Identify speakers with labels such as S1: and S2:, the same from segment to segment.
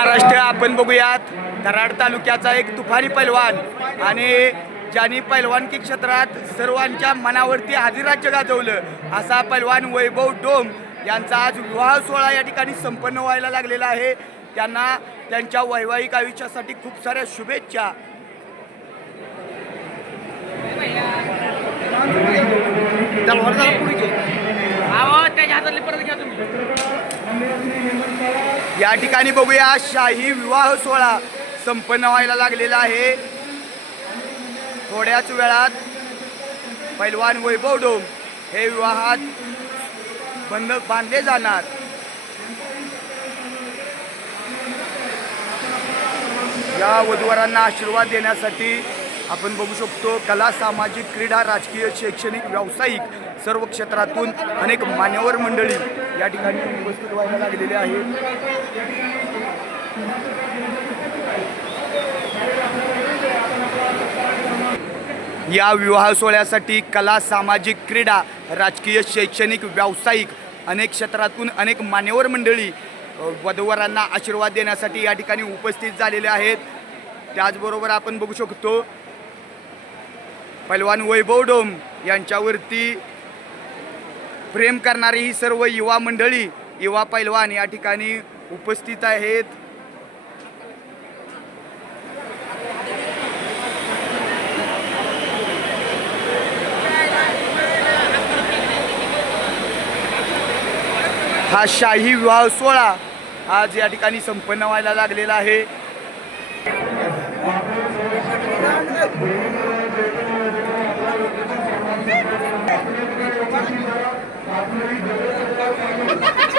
S1: महाराष्ट्र आपण बघूयात. कराड तालुक्याचा एक तुफानी पैलवान आणि ज्यांनी पैलवानकी क्षेत्रात सर्वांच्या मनावरती हाजीराज्य गाजवलं असा पैलवान वैभव डोम यांचा आज विवाह सोहळा या ठिकाणी संपन्न व्हायला लागलेला आहे. त्यांना त्यांच्या वैवाहिक आयुष्यासाठी खूप साऱ्या शुभेच्छा.
S2: त्याच्या हातातली परत घ्या तुम्ही.
S1: या ठिकाणी बघूया शाही विवाह सोहळा संपन्न व्हायला लागलेला आहे. थोड्याच वेळात पैलवान वैभव डोम हे विवाहात बंद बांधले जाणार. या वधूवरांना आशीर्वाद देण्यासाठी आपण बघू शकतो कला सामाजिक क्रीडा राजकीय शैक्षणिक व्यावसायिक सर्व क्षेत्रातून अनेक मान्यवर मंडळी या ठिकाणी उपस्थित व्हायला लागलेले आहेत या विवाह सोहळ्यासाठी कला सामाजिक क्रीडा राजकीय शैक्षणिक व्यावसायिक अनेक क्षेत्रातून अनेक मान्यवर मंडळी वधवरांना वधूवरांना आशीर्वाद देण्यासाठी या ठिकाणी उपस्थित झालेले आहेत. त्याचबरोबर आपण बघू शकतो पैलवान वैभव डोम यांच्यावरती प्रेम करणारी ही सर्व युवा मंडळी युवा पैलवान या ठिकाणी उपस्थित आहेत. हा शाही विवाह सोहळा आज या ठिकाणी संपन्न व्हायला लागलेला आहे.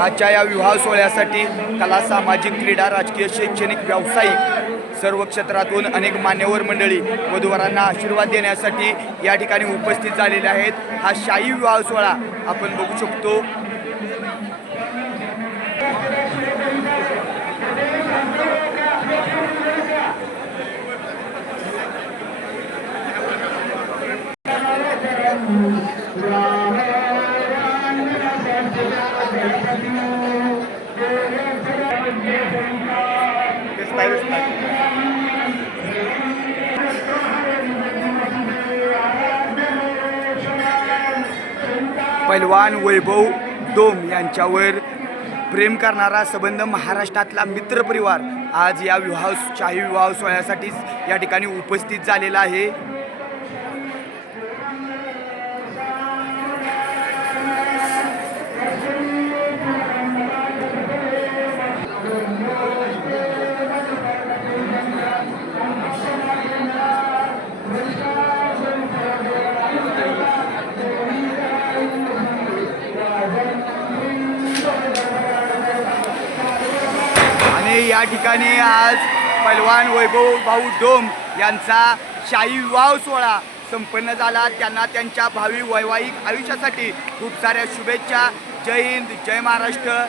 S1: आजच्या या विवाह सोहळ्यासाठी कला सामाजिक क्रीडा राजकीय शैक्षणिक व्यावसायिक सर्व क्षेत्रातून अनेक मान्यवर मंडळी वधूवरांना आशीर्वाद देण्यासाठी या ठिकाणी उपस्थित झालेले आहेत. हा शाही विवाह सोहळा आपण बघू शकतो. पैलवान वैभव डोम यांच्यावर प्रेम करणारा संबंध महाराष्ट्रातला मित्रपरिवार आज या विवाह शाही विवाह सोहळ्यासाठीच या ठिकाणी उपस्थित झालेला आहे. आणि या ठिकाणी आज पैलवान वैभव भाऊ डोम यांचा शाही विवाह सोहळा संपन्न झाला. त्यांना त्यांच्या भावी वैवाहिक आयुष्यासाठी खूप साऱ्या शुभेच्छा. जय हिंद जय महाराष्ट्र.